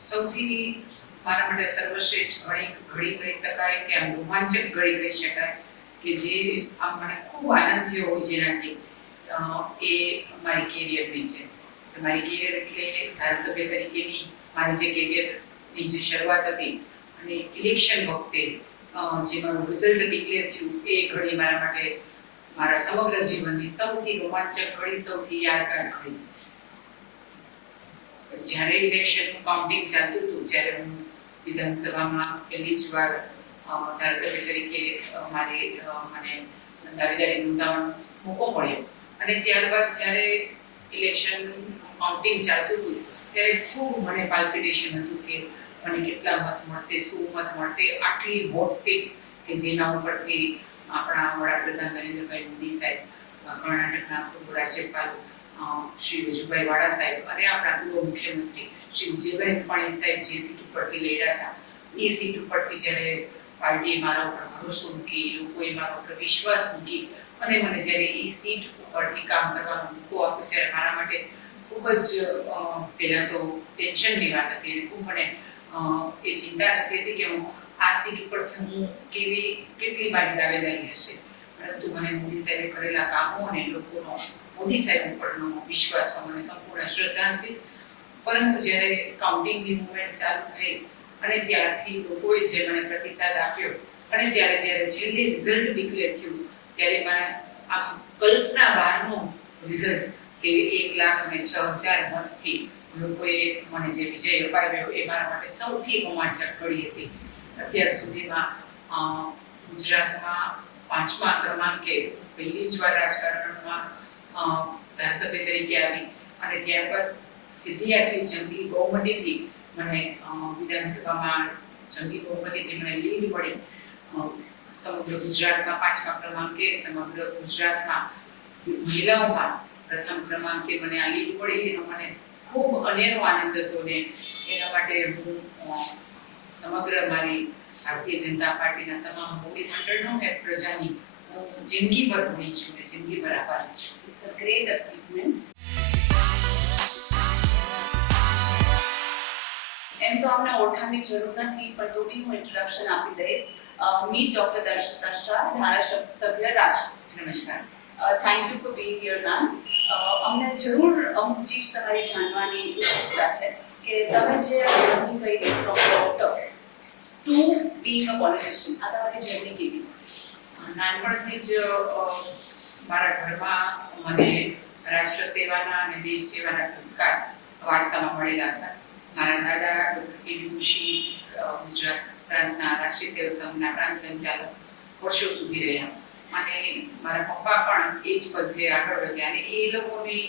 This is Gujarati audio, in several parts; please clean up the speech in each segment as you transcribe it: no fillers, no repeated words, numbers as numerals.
સૌથી મારા માટે સર્વશ્રેષ્ઠ ઘડી કહી શકાય કે આમ રોમાંચક ઘડી કહી શકાય કે જે આમ મને ખૂબ આનંદ થયો હોય જેનાથી એ મારી કેરિયરની છે. મારી કેરિયર એટલે ધારાસભ્ય તરીકેની મારી જે કેરિયરની જે શરૂઆત હતી અને ઇલેક્શન વખતે જે મારું રિઝલ્ટ ડિક્લેર થયું એ ઘડી મારા માટે મારા સમગ્ર જીવનની સૌથી રોમાંચક ઘડી, સૌથી યાદગાર ઘડી. જ્યારે ઇલેક્શનનું કાઉન્ટિંગ ચાલતું હતું, જ્યારે હું વિધાનસભામાં પહેલી જ વાર ધારાસભ્ય તરીકે મને દાવેદારી નોંધાવવાનો મોકો મળ્યો અને ત્યારબાદ જ્યારે ઇલેક્શન કાઉન્ટિંગ ચાલતું હતું ત્યારે ખૂબ મને પાલ્પિટેશન હતું કે મને કેટલા મત મળશે, શું મત મળશે. આટલી હોટ સીટ કે જેના ઉપરથી આપણા વડાપ્રધાન નરેન્દ્રભાઈ મોદી સાહેબ, કર્ણાટકના પૂર્વ રાજ્યપાલ શ્રી વજુભાઈ વાળા સાહેબ અને આપણા પૂર્વ મુખ્યમંત્રી શ્રી વિજયભાઈ રૂપાણી સાહેબ જે સીટ ઉપરથી લડ્યા હતા, એ સીટ ઉપરથી જ્યારે પાર્ટીએ મારા ઉપર ભરોસો મૂકી, લોકોએ મારા ઉપર વિશ્વાસ મૂકી અને મને જ્યારે એ સીટ ઉપરથી કામ કરવાનો મોકો આપ્યો ત્યારે મારા માટે ખૂબ જ પહેલાં તો ટેન્શનની વાત હતી અને ખૂબ મને એ ચિંતા થતી હતી કે હું આ સીટ ઉપરથી હું કેટલી મારી દાવેદારી હશે. પરંતુ મને મોદી સાહેબે કરેલા કામો અને લોકોનો મોદી સાહેબ ઉપરનો વિશ્વાસ મને સંપૂર્ણ શ્રદ્ધા હતી. પરંતુ જ્યારે કાઉન્ટિંગની મુવમેન્ટ ચાલુ થઈ અને ત્યારથી લોકોએ જે મને પ્રતિસાદ આપ્યો અને જ્યારે છેલ્લે રિઝલ્ટ ડિક્લેર થયું ત્યારે મને આમ કલ્પના બહારનો રિઝલ્ટ કે 1,06,000 મતથી લોકોએ મને જે વિજય અપાવ્યો એ મારા માટે સૌથી રોમાંચક ઘડી હતી. અત્યાર સુધીમાં ગુજરાતમાં 5મા ક્રમાંકે પહેલી જ વાર રાજકારણમાં ધારાસભ્ય તરીકે આવી અને ત્યારબાદ સીધી આટલી જંગી બહુમતીથી મને વિધાનસભામાં જંગી બહુમતીથી મને લીડ મળી. સમગ્ર ગુજરાતમાં 5મા ક્રમાંકે, સમગ્ર ગુજરાતમાં મહિલાઓમાં પ્રથમ ક્રમાંકે મને આ લીડ મળી. એનો મને ખૂબ અનેરો આનંદ હતો ને એના માટે હું સમગ્ર મારી ભારતીય જનતા પાર્ટીના તમામ મોદી મંડળનો અને પ્રજાની હું જિંદગીભર ઋણી છું ને જિંદગીભર આભારી છું. It's a great achievement. એમ તો આપણે ઓળખાણની જરૂર નથી, પણ તો બી હું ઇન્ટ્રોડક્શન આપી દઈશ. મીટ ડોક્ટર દર્શિતા શાહ, ધારાસભ્ય રાજકોટ. નમસ્કાર. Thank you for being here ma'am. અમને જરૂર અમુક ચીજ તમારી જાણવાની ઉત્સુકતા છે કે તમે જે જર્ની કરી from doctor to being a politician, આ તમારી જર્ની કેવી? નાનપણથી જ મારા ઘરમાં મને રાષ્ટ્ર સેવાના અને દેશ સેવાના સંસ્કાર વારસામાં મળેલા હતા. મારા દાદા ડૉક્ટર કે.વી. મુનશી ગુજરાત પ્રાંતના રાષ્ટ્રીય સેવક સંઘના પ્રાંત સંચાલક વર્ષો સુધી રહ્યા અને મારા પપ્પા પણ એ જ પદે આગળ વધ્યા અને એ લોકોની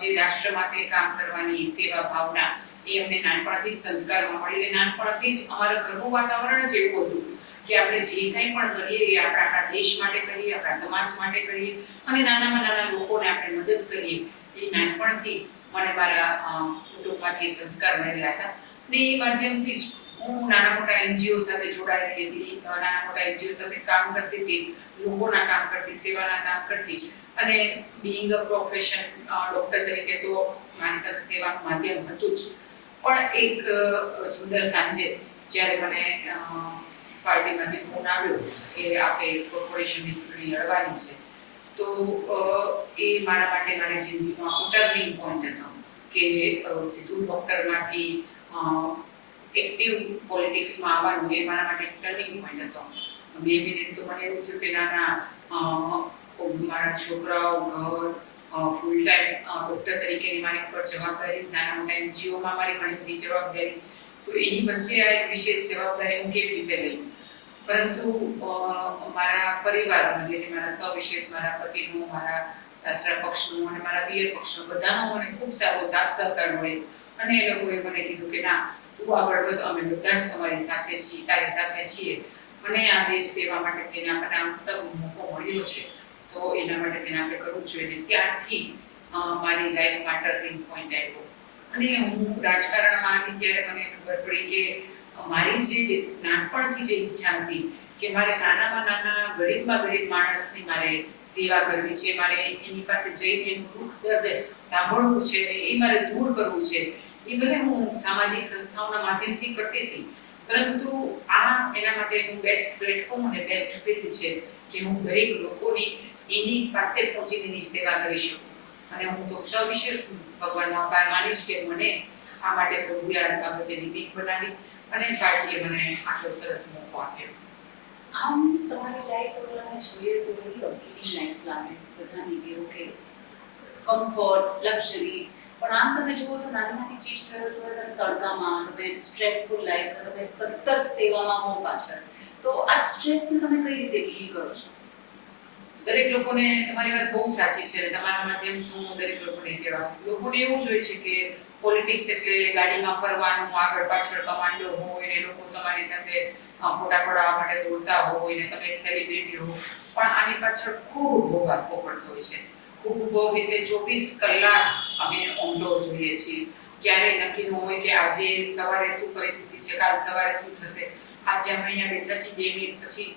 જે રાષ્ટ્ર માટે કામ કરવાની સેવા ભાવના એ અમને નાનપણથી જ સંસ્કારમાં મળી. નાનપણથી જ અમારા ઘરનું વાતાવરણ જ એવું હતું કે આપણે જે કંઈ પણ કરીએ એ આપણા દેશ માટે કરીએ, આપણા સમાજ માટે કરીએ અને નાનામાં નાના લોકોને આપણે મદદ કરીએ. એ નાનપણથી મને મારા કુટુંબમાંથી સંસ્કાર મળેલા હતા અને એ માધ્યમથી જ હું નાના મોટા એનજીઓ સાથે જોડાયેલી હતી, નાના મોટા એનજીઓ સાથે કામ કરતી હતી, લોકોના કામ કરતી, સેવાના કામ કરતી અને બીઇંગ અ પ્રોફેશન ડૉક્ટર તરીકે તો મારી પાસે સેવાનું માધ્યમ હતું જ. પણ એક સુંદર સાંજે જ્યારે મને પાર્ટીમાંથી ફોન આવ્યો કે આપણે કોર્પોરેશનની ચૂંટણી લડવાની છે, તો એ મારા માટે મારી જિંદગીનો આખો ટર્નિંગ પોઈન્ટ હતો કે સીધું ડૉક્ટરમાંથી એક્ટિવ પોલિટિક્સમાં આવવાનું એ મારા માટે એક ટર્નિંગ પોઈન્ટ હતો. 2 મિનિટ તો મને એવું થયું કે મારા છોકરાઓ, ઘર, ફૂલ ટાઈમ ડૉક્ટર તરીકેની મારી ઉપર જવાબદારી, નાના મોટા એનજીઓમાં મારી ઘણી બધી જવાબદારી, તો એની વચ્ચે આ એક વિશેષ જવાબદારી હું કેવી રીતે લઈશ. પરંતુ મારા પરિવારનું એટલે મારા સવિશેષ મારા પતિનું, મારા સાસરા પક્ષનું અને મારા પિયર પક્ષનું બધાનો મને ખૂબ સારો સાથ સહકાર મળ્યો અને એ લોકોએ મને કીધું કે ના, તું આગળ વધ, અમે બધા જ તમારી સાથે છીએ, તારી સાથે છીએ. મને આ દેશ સેવા માટે થઈને આપણને આ મોકો મળ્યો છે તો એના માટે થઈને આપણે કરવું જોઈએ. ત્યારથી મારી લાઈફમાં ટર્નિંગ પોઈન્ટ આવ્યો અને હું રાજકારણમાં આવી ત્યારે મને ખબર પડી કે મારી જે નાનપણથી જે ઈચ્છા હતી કે મારે નાનામાં નાના ગરીબમાં ગરીબ માણસની મારે સેવા કરવી છે, મારે એની પાસે જઈને એનું દુઃખ દર્દ સાંભળવું છે, એ મારે દૂર કરવું છે. એ ભલે હું સામાજિક સંસ્થાઓના માધ્યમથી કરતી હતી, પરંતુ આ એના માટેનું બેસ્ટ પ્લેટફોર્મ અને બેસ્ટ ફિલ્ડ છે કે હું દરેક લોકોની એની પાસે પહોંચીને એની સેવા કરી શકું. અને હું તો સવિશેષ ભગવાનનો આભાર માનીશ કે મને આ માટે પ્રભુએ આ બાબતેની બીક બનાવી અને પાર્ટીએ મને આટલો સરસ મોકો આપ્યો. આમ તમારી લાઈફ અગર અમે જોઈએ તો બધી અપીલિંગ લાઈફ લાગે બધાની કે ઓકે કમ્ફર્ટ લક્ઝરી, પણ આમ તમે જુઓ તો નાની નાની ચીજ થયો તો તમે તડકામાં, તમે સ્ટ્રેસફુલ લાઈફ, તમે સતત સેવામાં હો પાછળ, તો આ સ્ટ્રેસને તમે કઈ રીતે ડીલ કરો છો? દરેક લોકોને તમારી વાત બહુ સાચી છે. તમારા માધ્યમથી હું દરેક લોકોને કહેવા માંગુ છું, લોકોને એવું જોઈએ છે કે પોલિટિક્સ એટલે ગાડીમાં ફરવાનું, આગળ પાછળ કમાન્ડો હોય ને લોકો તમારી સાથે ફોટા પડાવવા માટે દોડતા હોય ને તમે એક સેલિબ્રિટી હો, પણ આની પાછળ ખૂબ ભોગ આપવો પડતો હોય છે. ખૂબ ભોગ એટલે 24 કલાક અમે ઊંડો જોઈએ છીએ. ક્યારે નક્કી ન હોય કે આજે સવારે શું પરિસ્થિતિ છે, કાલ સવારે શું થશે. આજે અમે અહીંયા બેઠા છીએ, 2 મિનિટ પછી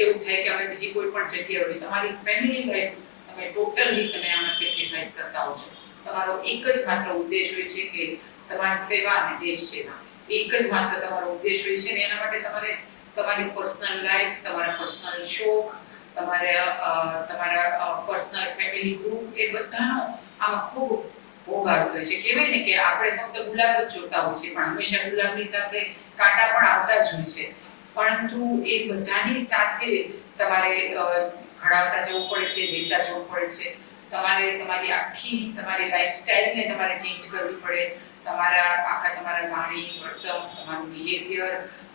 એવું થાય કે અમે બીજી કોઈ પણ જગ્યાએ હોય. તમારી ફેમિલી લાઈફ તમે ટોટલી તમે આમાં સેક્રિફાઈસ કરતા હો છો. તમારો એક જ માત્ર ઉદ્દેશ હોય છે કે સમાજ સેવા અને દેશ સેવા. એક જ માત્ર તમારો ઉદ્દેશ હોય છે ને એના માટે તમારે તમારી પર્સનલ લાઈફ, તમારા પર્સનલ શોખ, તમારા પર્સનલ ફેમિલી ગ્રુપ, એ બધાનો આમાં ખૂબ ભોગ આવતો હોય છે. કહેવાય ને કે આપણે ફક્ત ગુલાબ જ જોતા હોય છે, પણ હંમેશા ગુલાબની સાથે કાંટા પણ આવતા જ હોય છે. પરંતુ એ બધાની સાથે તમારે ઘડાવતા જવું પડે છે, લેતા જવું પડે છે. તમારે તમારી આખી તમારી લાઈફસ્ટાઈલને તમારે ચેન્જ કરવી પડે. તમારા વાણી, વર્તન, તમારું બિહેવિયર,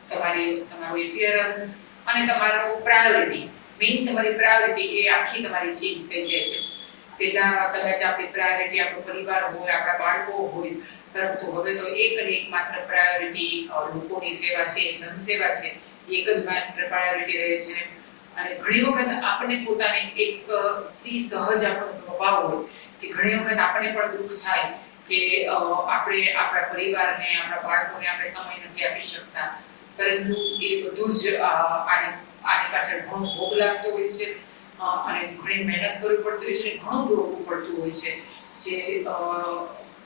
તમારું એપિયરન્સ અને તમારો પ્રાયોરિટી, મેઇન તમારી પ્રાયોરિટી એ આખી તમારી ચેન્જ થઈ જાય છે. પહેલા કદાચ આપણી પ્રાયોરિટી આપણો પરિવાર હોય, આપણા બાળકો હોય, પરંતુ હવે તો એક અને એક માત્ર પ્રાયોરિટી લોકોની સેવા છે, જનસેવા છે. એક જ માત્ર પ્રાયોરિટી રહે છે. અને ઘણી વખત આપણને પોતાને એક સ્ત્રી સહજ આપણો સ્વભાવ હોય કે ઘણી વખત આપણને પણ દુઃખ થાય કે આપણે આપણા પરિવારને, આપણા બાળકોને આપણે સમય નથી આપી શકતા. પરંતુ એ બધું જ આની પાછળ ઘણો ભોગ લાગતો હોય છે અને ઘણી મહેનત કરવી પડતી હોય છે, ઘણું દોડવું પડતું હોય છે.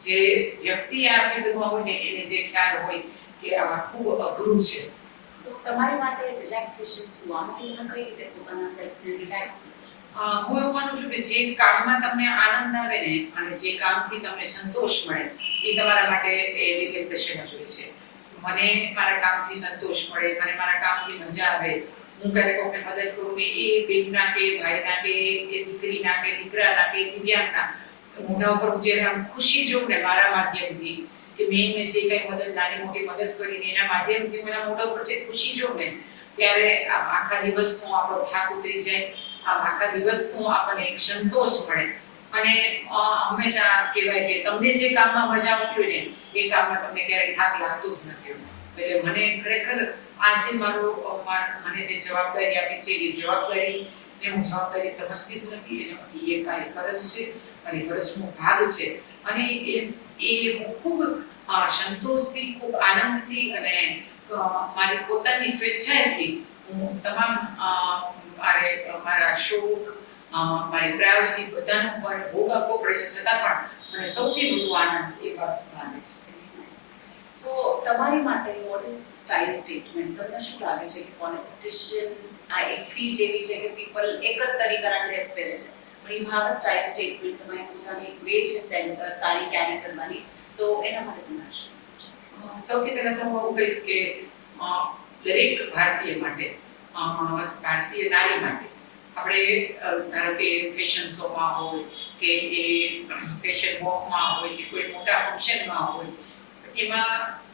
જે વ્યક્તિ આ ફિલ્ડમાં હોય ને એને જે ખ્યાલ હોય કે આ ખૂબ અઘરું છે. તો તમારી માટે રિલેક્સેશન શું? આમાંથી તમે કઈ રીતે પોતાના સેલ્ફને રિલેક્સ કરો છો? હું એવું માનું છું કે જે કામમાં તમને આનંદ આવે ને અને જે કામથી તમને સંતોષ મળે એ તમારા માટે એ રિલેક્સેશન જ હોય છે. મને મારા કામથી સંતોષ મળે, મને મારા કામથી મજા આવે, હું ક્યારેક કોઈને મદદ કરું ને એ બેનના કે ભાઈના કે એ દીકરીના કે દીકરાના કે દિવ્યાંગના મોઢા ઉપર હું જ્યારે આમ ખુશી જોઉં ને મારા માધ્યમથી કે મેં એને જે કંઈ મદદ, નાની મોટી મદદ કરીને એના માધ્યમથી હું એના મોઢા ઉપર જે ખુશી જોઉં ને ત્યારે આખા દિવસનો આપણો થાક ઉતરી જાય. આખા દિવસનો આપણને એક સંતોષ મળે. અને હંમેશા કહેવાય કે તમને જે કામમાં મજા આવતી હોય ને એ કામમાં તમને ક્યારેય થાક લાગતો જ નથી. એટલે મને ખરેખર આજે મને જે જવાબદારી આપી છે એ જવાબદારીને હું જવાબદારી સમજતી જ નથી. એ મારી ફરજ છે, મારી ફરજનો ભાગ છે. અને એ હું ખૂબ સંતોષથી, ખૂબ આનંદથી અને મારી પોતાની સ્વેચ્છાએથી હું તમામ મારા શોખ, મારી પ્રાયોરિટી બધાનો મને ભોગ આપવો પડે છે, છતાં પણ મને સૌથી વધુ આનંદ એ બાબતમાં આવે છે. સો તમારી માટે વોટ ઇઝ સ્ટાઇલ સ્ટેટમેન્ટ? તમને શું લાગે છે કે પોલિટિશિયન આ એક ફિલ્ડ એવી છે કે પીપલ એક જ તરીકાના ડ્રેસ પહેરે છે, પણ you have a style statement, તમારી પોતાની એક વે છે સારી કેરેક્ટર બની, તો એના માટે તમારે શું? સૌથી પહેલા તો હું એવું કહીશ કે દરેક ભારતીય માટે, ભારતીય નારી માટે, આપણે ધારો કે ફેશન શોમાં હોય કે એ ફેશન વોકમાં હોય કે કોઈ મોટા ફંક્શનમાં હોય, એમાં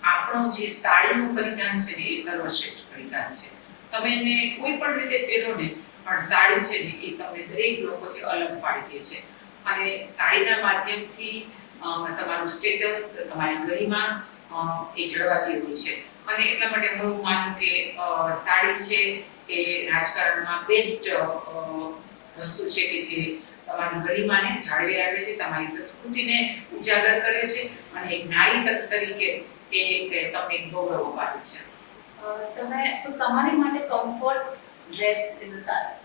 આપણો જે સાડીનું પરિધાન છે ને એ સર્વશ્રેષ્ઠ પરિધાન છે. તમે એને કોઈ પણ રીતે પહેરો ને પણ સાડી છે ને એ તમને દરેક લોકોથી અલગ પાડી દે છે. અને સાડીના માધ્યમથી તમારું સ્ટેટસ, તમારી ગરિમા એ જળવાતી હોય છે. અને એટલા માટે હું માનું કે સાડી છે એ રાજકારણમાં બેસ્ટ વસ્તુ છે કે જે તમારી ગરિમાને જાળવી રાખે છે, તમારી સંસ્કૃતિને ઉજાગર કરે છે અને એક નારી તરીકે એ તમને ગૌરવ અપાવે છે. તો તમારી માટે કમ્ફર્ટ ડ્રેસ ઇઝ અ સારી?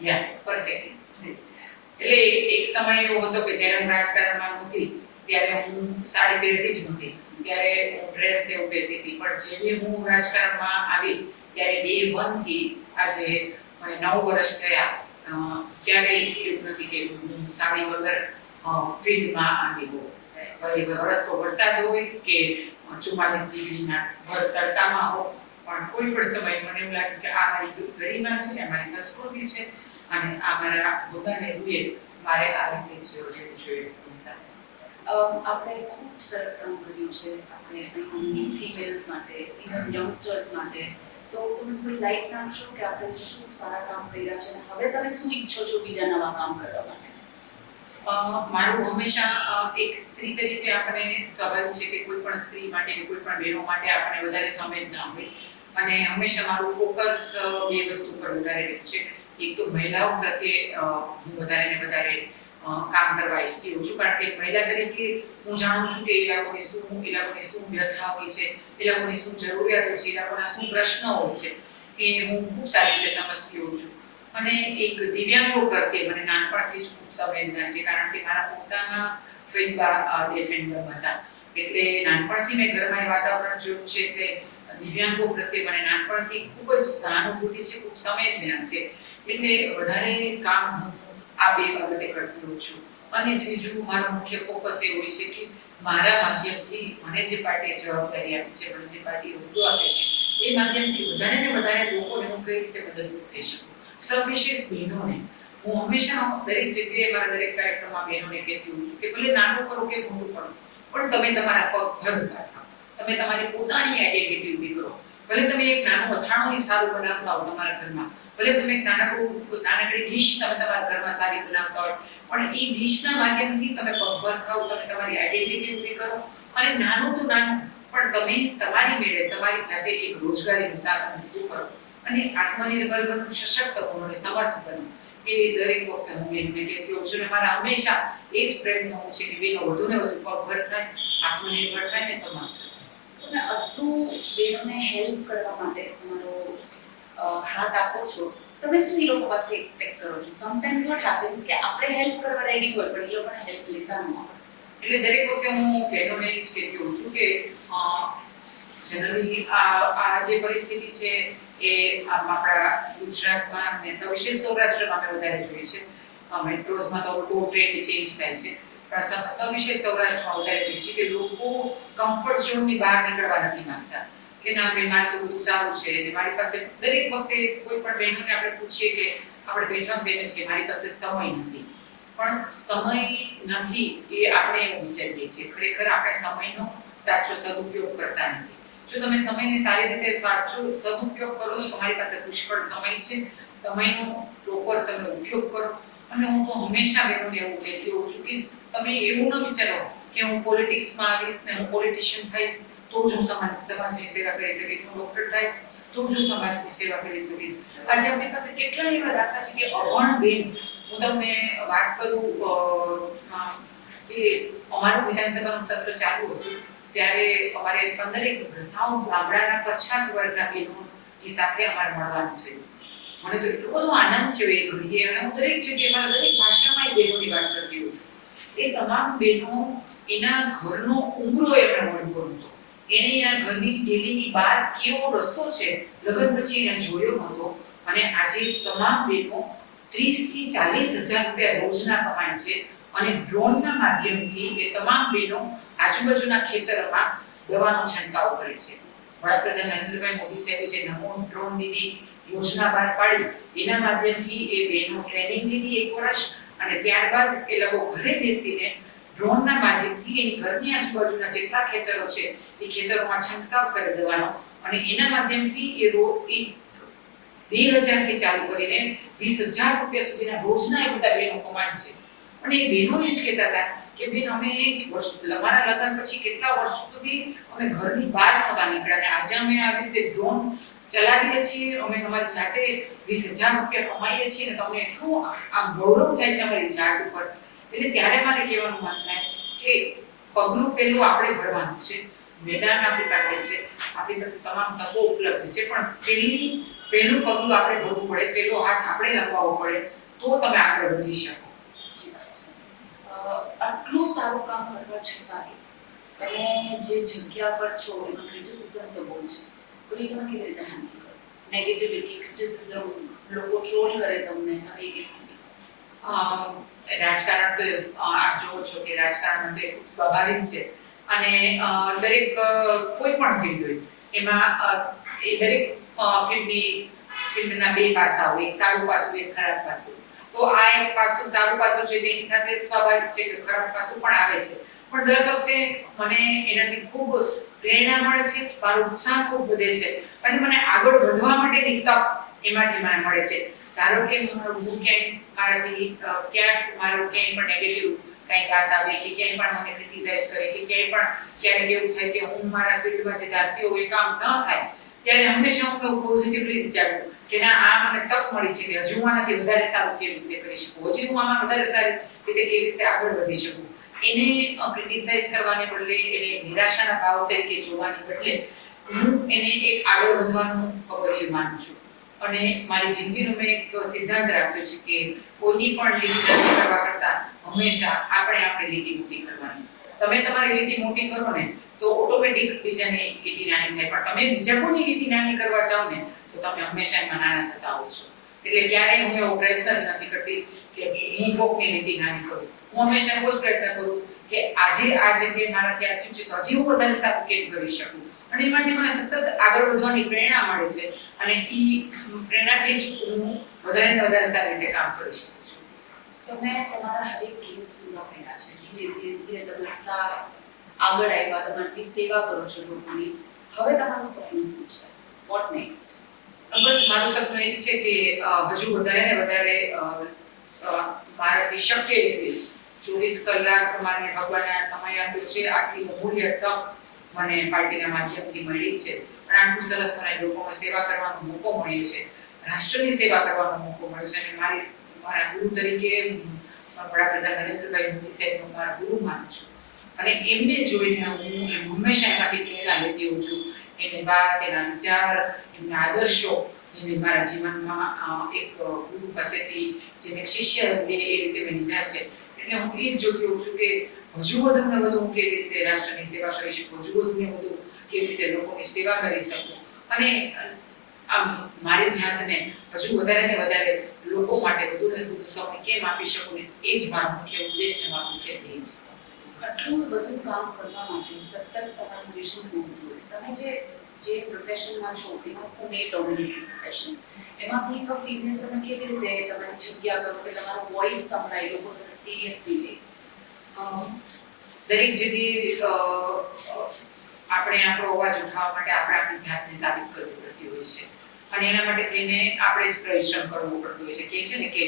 યા પરફેક્ટ. એટલે એક સમય એવો હતો કે જ્યારે હું રાજકારણમાં નહોતી ત્યારે હું સાડી પહેરતી જ નહોતી. ત્યારે હું ડ્રેસ ને એવું પહેરતી હતી, પણ જેવી હું રાજકારણમાં આવી ત્યારે ડે 1 થી આજે મને 9 વર્ષ થયા, ક્યારેય એવું નથી કે હું સાડી વગર ફિલ્ડમાં આવી હોઉં. ભલે વરસતો વરસાદ હોય કે 44 ડિગ્રીના ભર તડકામાં હો, પણ કોઈ પણ સમય મને એવું લાગે કે આ મારી ગરિમા છે, આ મારી સંસ્કૃતિ છે અને આ મારા પોતાને રૂએ મારે આ રીતે જ રહેવું જોઈએ એની સાથે. આપણે ખૂબ સરસ કામ કર્યું છે આપણે ફિમેલ્સ માટે, ઇવન યંગસ્ટર્સ માટે. તો તમે થોડી લાઈટ નાખશો કે આપણે શું સારા કામ કર્યા છે અને હવે તમે શું ઈચ્છો છો બીજા નવા કામ કરવા માટે? મારું હંમેશા એક સ્ત્રી તરીકે આપણે સવાલ છે કે કોઈ પણ સ્ત્રી માટે કે કોઈ પણ બહેનો માટે આપણે વધારે સમય જ ના હોય, અને હંમેશા મારું ફોકસ બે વસ્તુ પર વધારે રહ્યું છે. એક તો મહિલાઓ પ્રત્યે હું વધારે ને વધારે કામ કરવા ઈચ્છતી હોઉં છું, કારણ કે મહિલા તરીકે હું જાણું છું કે એ લોકોની શું વ્યથા હોય છે, એ લોકોની શું જરૂરિયાત હોય છે, એ લોકોના શું પ્રશ્નો હોય છે, એ હું ખૂબ સારી રીતે સમજતી હોઉં છું. અને એક દિવ્યાંગો પ્રત્યે મને નાનપણથી જ ખૂબ સંવેદના છે, કારણ કે મારા પોતાના ફેદબા ડેફેન્ડર હતા, એટલે નાનપણથી મેં ઘરમાં એ વાતાવરણ જોયું છે. એટલે દિવ્યાંગો પ્રત્યે મને નાનપણથી ખૂબ જ સહાનુભૂતિ છે, ખૂબ સંવેદના છે. એટલે વધારે કામ હું આ બે બાબતે કરતી હોઉં છું. અને ત્રીજું મારું મુખ્ય ફોકસ એ હોય છે કે મારા માધ્યમથી મને જે પાર્ટીએ જવાબદારી આપી છે, મને જે પાર્ટીએ હોદ્દો આપે છે, એ માધ્યમથી વધારે ને વધારે લોકોને હું કઈ રીતે મદદરૂપ થઈ શકું. સવિશેષ બહેનોને હું હંમેશા દરેક જગ્યાએ મારા દરેક કાર્યક્રમમાં બહેનોને કહેતી હોઉં છું કે ભલે નાનું કરો કે મોટું કરો, પણ તમે તમારા પગ ભર ઊભા થાઓ, તમે તમારી પોતાની આઈડેન્ટિટી ઊભી કરો. ભલે તમે એક નાનું અથાણું સારું બનાવતા હો તમારા ઘરમાં, ભલે તમે એક નાનકડી ડીશ તમે તમારા ઘરમાં સારી બનાવતા હોય, પણ એ ડીશના માધ્યમથી તમે પગભર થાઓ, તમે તમારી આઈડેન્ટિટી ઊભી કરો. અને નાનું તો નાનું, પણ તમે તમારી મેળે તમારી જાતે એક રોજગારીનું સાધન ઊભું કરો અને આત્મનિર્ભર બનો, સશક્ત બનો અને સમર્થ બનો. એ દરેક વખતે હું બહેનોને કહેતી હોઉં છું. અને મારા હંમેશા એ જ પ્રયત્ન હોય છે કે બહેનો વધુ ને વધુ પગભર થાય, આત્મનિર્ભર થાય ને સમર્થ થાય. તમે આટલું બહેનોને હેલ્પ કરવા માટે તમારો હાથ આપો છો, તમે શું એ લોકો પાસે એક્સપેક્ટ કરો છો? સમટાઈમ્સ વોટ હેપન્સ કે આપણે હેલ્પ કરવા રેડી હોય પણ એ લોકોને હેલ્પ લેતા ન આવડે. એટલે દરેક વખતે હું બહેનોને જ કહેતી હોઉં છું કે જનરલી આ જે પરિસ્થિતિ છે એ આપણા ગુજરાતમાં અને સવિશેષ સૌરાષ્ટ્રમાં અમે વધારે જોઈએ છે. મેટ્રોઝમાં તો બહુ ટ્રેન્ડ ચેન્જ થાય છે, પણ સવિશેષ સૌરાષ્ટ્રમાં વધારે જોઈએ છે કે લોકો કમ્ફર્ટ ઝોનની બહાર નીકળવા નથી માંગતા કે ના ભાઈ મારે તો બધું સારું છે. અને મારી પાસે દરેક વખતે કોઈ પણ બહેનોને આપણે પૂછીએ કે આપણે બેઠા તેમ જ કે મારી પાસે સમય નથી. પણ સમય નથી એ આપણે એવું વિચારીએ છીએ, ખરેખર આપણે સમયનો સાચો સદુપયોગ કરતા નથી. જો તમે સમયને સારી રીતે સાચો સદુપયોગ કરો તો તમારી પાસે પુષ્કળ સમય છે, સમયનો પ્રોપર તમે ઉપયોગ કરો. અને હું તો હંમેશા બહેનોને એવું કહેતી હોઉં છું કે તમે એવું ન વિચારો કે હું પોલિટિક્સમાં આવીશ ને હું પોલિટિશિયન થઈશ તો જ હું સમાજની સેવા કરી શકીશ, હું ડૉક્ટર થઈશ તો જ હું સમાજની સેવા કરી શકીશ. આજે આપણી પાસે કેટલા એવા દાખલા છે કે અભણ બેન, હું તમને વાત કરું કે અમારું વિધાનસભાનું સત્ર ચાલુ હતું ત્યારે અમારે 15 સાવ ગામડાના પછાત વર્ગના બહેનોની સાથે અમારે મળવાનું થયું. મને તો એટલો બધો આનંદ થયો એ ઘડીએ, અને હું દરેક જગ્યાએ મારા દરેક ભાષામાં એ બહેનોની વાત કરતી હોઉં છું. એ તમામ બહેનો એના ઘરનો ઉંબરો એમણે મળ્યો હતો, એણે એના ઘરની ડેલીની બહાર કેવો રસ્તો છે લગ્ન પછી એને જોયો હતો. અને આજે તમામ બહેનો 30 થી 40 હજાર રૂપિયા રોજના કમાય છે. અને ડ્રોનના માધ્યમથી એ તમામ બહેનો આજુબાજુના ખેતરમાં દવાનો છંટકાવ કરે છે. વડાપ્રધાન નરેન્દ્રભાઈ મોદી સાહેબે જે નમો ડ્રોન દીદી યોજના બહાર પાડી, એના માધ્યમથી એ બહેનો ટ્રેનિંગ લીધી 1 વર્ષ, અને ત્યારબાદ એ લોકો ઘરે બેસીને ડ્રોનના માધ્યમથી એની ઘરની આજુબાજુના જેટલા ખેતરો છે એ ખેતરોમાં છંટકાવ કરે દવાનો. અને એના માધ્યમથી એ 2000 થી ચાલુ કરીને 20,000 રૂપિયા સુધીના રોજના એ બધા બહેનો કમાય છે. અને એ બહેનો એ જ કહેતા હતા કે બેન અમે અમારા લગ્ન પછી કેટલા વર્ષ સુધી અમે ઘરની બહાર નહોતા નીકળ્યા, અને આજે અમે આવી રીતે ડ્રોન ચલાવીએ છીએ, અમે અમારી જાતે 20,000 રૂપિયા કમાઈએ છીએ ને તમને એટલું આમ ગૌરવ થાય છે અમારી જાત ઉપર. એટલે ત્યારે મારે કહેવાનું મન થાય કે પગલું પહેલું આપણે ભરવાનું છે, મેદાન આપણી પાસે છે, આપણી પાસે તમામ તકો ઉપલબ્ધ છે, પણ પહેલું પગલું આપણે ભરવું પડે, પહેલો હાથ આપણે લંબાવવો પડે તો તમે આગળ વધી શકો. આટલું સારું કામ કરવા છતાં તમે જે જગ્યા પર છો એમાં ક્રિટિસિઝમ તો બહુ છે, તો એ તમે કેવી રીતે હેન્ડલ કરો? નેગેટિવિટી, ક્રિટિસિઝમ, લોકો ટ્રોલ કરે તમને, તમે એ કેવી રીતે? રાજકારણ તો આપ જોવો છો કે રાજકારણમાં તો એ ખૂબ સ્વાભાવિક છે અને દરેક કોઈ પણ ફિલ્ડ હોય એમાં એ દરેક ફિલ્ડના બે પાસા હોય, એક સારું પાસું, એક ખરાબ પાસું. તો આ એક પાસું સારું પાસું છે તેની સાથે સ્વાભાવિક છે કે ખરાબ પાસું પણ આવે છે, પણ દર વખતે મને એનાથી ખૂબ પ્રેરણા મળે છે, મારો ઉત્સાહ ખૂબ વધે છે અને મને આગળ વધવા માટેની તક એમાંથી મને મળે છે. ધારો કે હું ક્યાંય મારું ક્યાંય પણ નેગેટિવ કંઈ વાત આવે કે ક્યાંય પણ મને ક્રિટિસાઇઝ કરે કે ક્યારેક એવું થાય કે હું મારા ફિલ્ડમાં જે ધારતી હોય એ કામ ન થાય, ત્યારે હંમેશા હું એવું પોઝિટિવલી વિચારું કે ના, આ મને તક મળી છે કે હજુ હું આનાથી વધારે સારું કેવી રીતે કરી શકું, હજી હું આમાં વધારે સારી રીતે કેવી રીતે આગળ વધી શકું. એને ક્રિટિસાઇઝ કરવાને બદલે, એને નિરાશાના ભાવ તરીકે જોવાને બદલે હું એને એક આગળ વધવાનું પગથિયું માનું છું. અને મારી જિંદગીનો મેં એક સિદ્ધાંત રાખ્યો છે કે કોઈની પણ લીટી નાની કરવા કરતાં હંમેશા આપણે આપણી લીટી મોટી કરવાની. તમે તમારી લીટી મોટી કરો ને તો ઓટોમેટિક બીજાની લીટી નાની થાય, પણ તમે બીજા કોઈની લીટી નાની કરવા જાઓ ને તો તમે હંમેશા એમાં નાના થતા આવો છો. એટલે ક્યારેય હું એવો પ્રયત્ન જ નથી કરતી કે હું કોકની લીટી નાની કરું. હું હંમેશા એવો જ પ્રયત્ન કરું કે આજે આ જગ્યાએ મારાથી આ થયું છે તો હજી હું વધારે સારું કેમ કરી શકું, અને એમાંથી મને સતત આગળ વધવાની પ્રેરણા મળે છે અને એ પ્રેરણાથી જ હું વધારે ને વધારે સારી રીતે કામ કરી શકું છું. તમે તમારા હરેક ડ્રીમ્સ પૂરા કર્યા છે, ધીરે ધીરે તમે એટલા આગળ આવ્યા, તમે આટલી સેવા કરો છો લોકોની. હવે તમારું સપનું શું છે? Vote next? બસ મારું સપનું એ છે કે હજુ વધારે ને વધારે મારાથી શક્ય એટલી 24 કલાક મને ભગવાને આ સમય આપ્યો છે, આટલી અમૂલ્ય તક મને પાર્ટીના માધ્યમથી મળી છે અને આટલું સરસ મને લોકોની સેવા કરવાનો મોકો મળ્યો છે, રાષ્ટ્રની સેવા કરવાનો મોકો મળ્યો છે. અને મારા ગુરુ તરીકે વડાપ્રધાન નરેન્દ્રભાઈ મોદી સાહેબનો મારા ગુરુ માનું છું અને એમને જોઈને હું હંમેશા એમાંથી પ્રેરણા લેતી હોઉં છું. એની વાત, એના વિચાર, એમના આદર્શો જે મારા જીવનમાં એક ગુરુ પાસેથી જે મેં શિષ્ય લે એ રીતે મેં લીધા છે. એટલે હું એ જ જોતી હોઉં છું કે હજુ વધુ ને વધુ હું કેવી રીતે રાષ્ટ્રની સેવા કરી શકું, હજુ વધુ ને વધુ કેવી રીતે લોકોની સેવા કરી શકું અને આમ મારી જાતને હજુ વધારે ને વધારે લોકો માટે વધુ ને વધુ સમય કેમ આપી શકું ને એ જ મારો મુખ્ય ઉદ્દેશ ને મારો મુખ્ય ધ્યેય છે. આટલું બધું કામ કરવા માટે સતત તમારું વિઝન હોવું જોઈએ. તમે જે પ્રોફેશનમાં છો એમાં મેલ ડોમિનેટેડ પ્રોફેશન, એમાંથી એક ફિમેલ તમે કેવી રીતે તમારી જગ્યા કરો કે તમારો વોઇસ સંભળાય, લોકો તમને સિરિયસલી લે? દરેક જગ્યાએ આપણે આપણો અવાજ ઉઠાવવા માટે આપણે આપણી જાતને સાબિત કરવી પડતી હોય છે અને એના માટે થઈને આપણે જ પરિશ્રમ કરવો પડતો હોય છે. કહે છે ને કે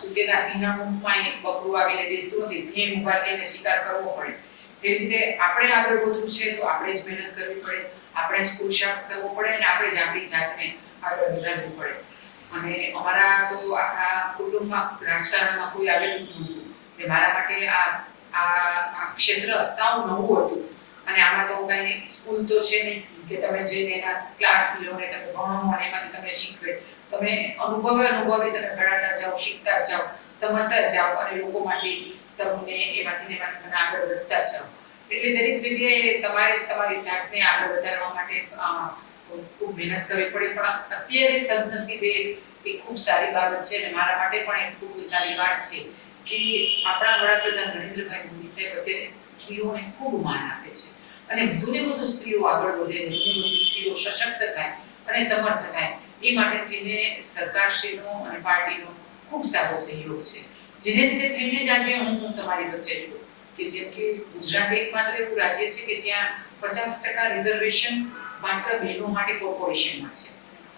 સુકેલા સિંહના મુખમાં એક બકરું આવીને બેસતું નથી, સિંહ ઊભા થઈને શિકાર કરવો પડે. એવી રીતે આપણે આગળ વધવું છે તો આપણે જ મહેનત કરવી પડે, આપણે જ પુરુષાર્થ કરવો પડે અને આપણે જ આપણી જાતને આગળ વધારવું પડે. અને અમારા તો આખા કુટુંબમાં રાજકારણમાં કોઈ આવેલું જ નહોતું એટલે મારા માટે આ ક્ષેત્ર સાવ નવું હતું અને આમાં તો કઈ સ્કૂલ તો છે નહીં કે તમે જઈને એના ક્લાસ લો ને તમે ભણો અને એમાંથી તમને શીખવે. તમે અનુભવે તમે ભણાતા જાઓ, શીખતા જાઓ, સમજતા જાઓ અને લોકોમાંથી તમને એમાંથી તમે આગળ વધતા જાઓ. એટલે દરેક જગ્યાએ તમારે જ તમારી જાતને આગળ વધારવા માટે ખૂબ મહેનત કરવી પડે. પણ અત્યારે સદનસીબે એ ખૂબ સારી બાબત છે અને મારા માટે પણ એક ખૂબ સારી વાત છે કે આપણા વડાપ્રધાન નરેન્દ્રભાઈ મોદી સાહેબ અત્યારે સ્ત્રીઓને ખૂબ માન આપે છે અને વધુને વધુ સ્ત્રીઓ આગળ વધે, વધુને વધુ સ્ત્રીઓ સશક્ત થાય અને સમર્થ થાય એ માટે થઈને સરકારશ્રીનો અને પાર્ટીનો ખૂબ સારો સહયોગ છે. જેને લીધે થઈને જ આજે હું તમારી વચ્ચે છું કે જેમ કે ગુજરાત એકમાત્ર એવું રાજ્ય છે કે જ્યાં 50% રિઝર્વેશન માત્ર બહેનો માટે કોર્પોરેશનમાં છે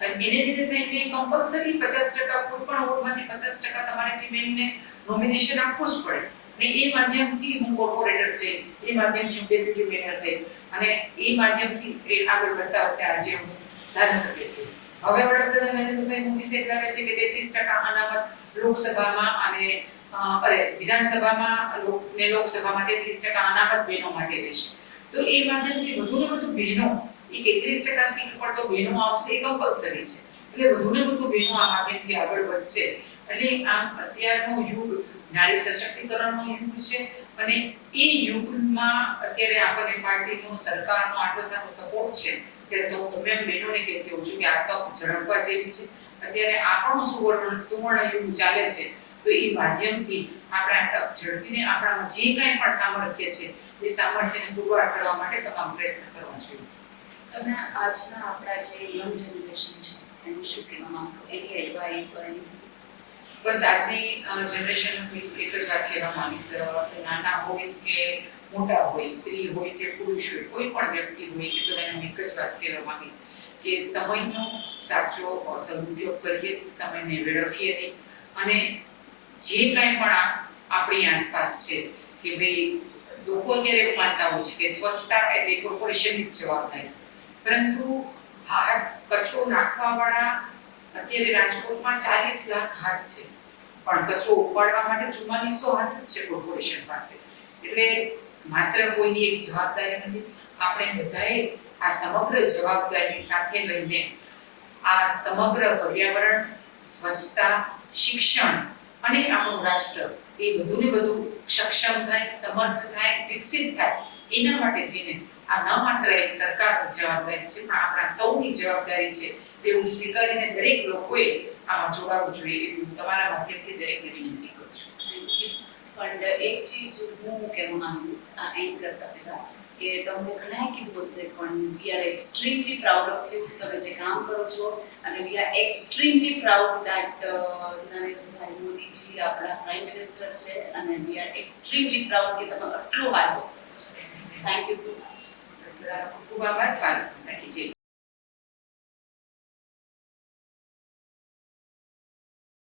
અને એને લીધે થઈને કમ્પલસરી 50% કોઈ પણ વોર્ડમાંથી 50% તમારે ફિમેલને નોમિનેશન આપવું જ પડે અને એ માધ્યમથી હું કોર્પોરેટર થઈ, એ માધ્યમથી હું ડેપ્યુટી મેયર થઈ અને એ માધ્યમથી એ આગળ વધતા વખતે આજે હું ધારાસભ્ય થઈ. હવે વડાપ્રધાન નરેન્દ્રભાઈ મોદી સાહેબ કહે છે કે 33% અનામત લોકસભામાં અને વિધાનસભામાં ને લોકસભામાં 33% અનામત બહેનો માટે રહેશે. તો એ માધ્યમથી વધુને વધુ બહેનો, એ 33% સીટ પર તો બહેનો આવશે એ કમ્પલસરી છે એટલે વધુને વધુ બહેનો આ માધ્યમથી આગળ વધશે. એટલે આમ અત્યારનો યુગ નારી સશક્તિકરણનો યુગ છે અને એ યુગમાં અત્યારે આપણને પાર્ટીનો સરકારનો આટલો સારો સપોર્ટ છે ત્યારે તો હું ગમે એમ બહેનોને કહેતી હોઉં છું કે આ તક ઝડપવા જેવી છે. અત્યારે આપણું સુવર્ણ યુગ ચાલે છે તો એ માધ્યમથી આપણે આ તક ઝડપીને આપણામાં જે કંઈ પણ સામર્થ્ય છે એ સામર્થ્યને પુરવાર કરવા માટે તમામ પ્રયત્ન કરવા જોઈએ. તમે આજના આપણા જે યંગ જનરેશન છે એને શું કહેવા માંગશો? એની એડવાઇસ ઓર એની બસ આજની જનરેશન એક જ વાત કહેવા માંગીશ કે નાના હોય કે મોટા હોય, સ્ત્રી હોય કે પુરુષ હોય, કોઈ પણ વ્યક્તિ હોય એ બધાને એક જ વાત કહેવા માંગીશ કે સમયનો સાચો સદુપયોગ કરીએ, સમયને વેડફીએ નહીં અને જે કાંઈ પણ આપણી આસપાસ છે કે ભાઈ લોકો અત્યારે એવું માનતા હોય છે કે સ્વચ્છતા એટલે કોર્પોરેશનની જ જવાબદારી, પરંતુ આ કચરો નાખવાવાળા અત્યારે રાજકોટમાં 40 લાખ હાથ છે પણ કચરો ઉપાડવા માટે 4400 હાથ જ છે કોર્પોરેશન પાસે. એટલે માત્ર કોઈની એક જવાબદારી નથી, આપણે બધાએ આ સમગ્ર જવાબદારી સાથે લઈને આ સમગ્ર પર્યાવરણ, સ્વચ્છતા, શિક્ષણ અને આપણું રાષ્ટ્ર એ બધુને બધું સક્ષમ થાય, સમર્થ થાય, વિકસિત થાય એના માટે થઈને આ ન માત્ર એક સરકારની જવાબદારી છે પણ આપણા સૌની જવાબદારી છે એવું સ્વીકારીને દરેક લોકોએ આમાં જોડાવવું જોઈએ એવું તમારા માધ્યમથી દરેકને વિનંતી કરું છું. Thank you. પણ એક ચીજ હું કહેવા માંગુ આ એન્ડ કરતા પહેલા કે તમને ઘણા કીધું હશે પણ we are extremely proud of you. તમે જે કામ કરો છો અને we are extremely proud that Narendrabhai Modiji આપણા પ્રાઇમ મિનિસ્ટર છે અને વી આર એક્સ્ટ્રીમલી પ્રાઉડ કે તમે આટલું હાર્ડ વર્ક કરો છો. Thank you so much. ખૂબ આભાર. સારું, થેન્ક યુ.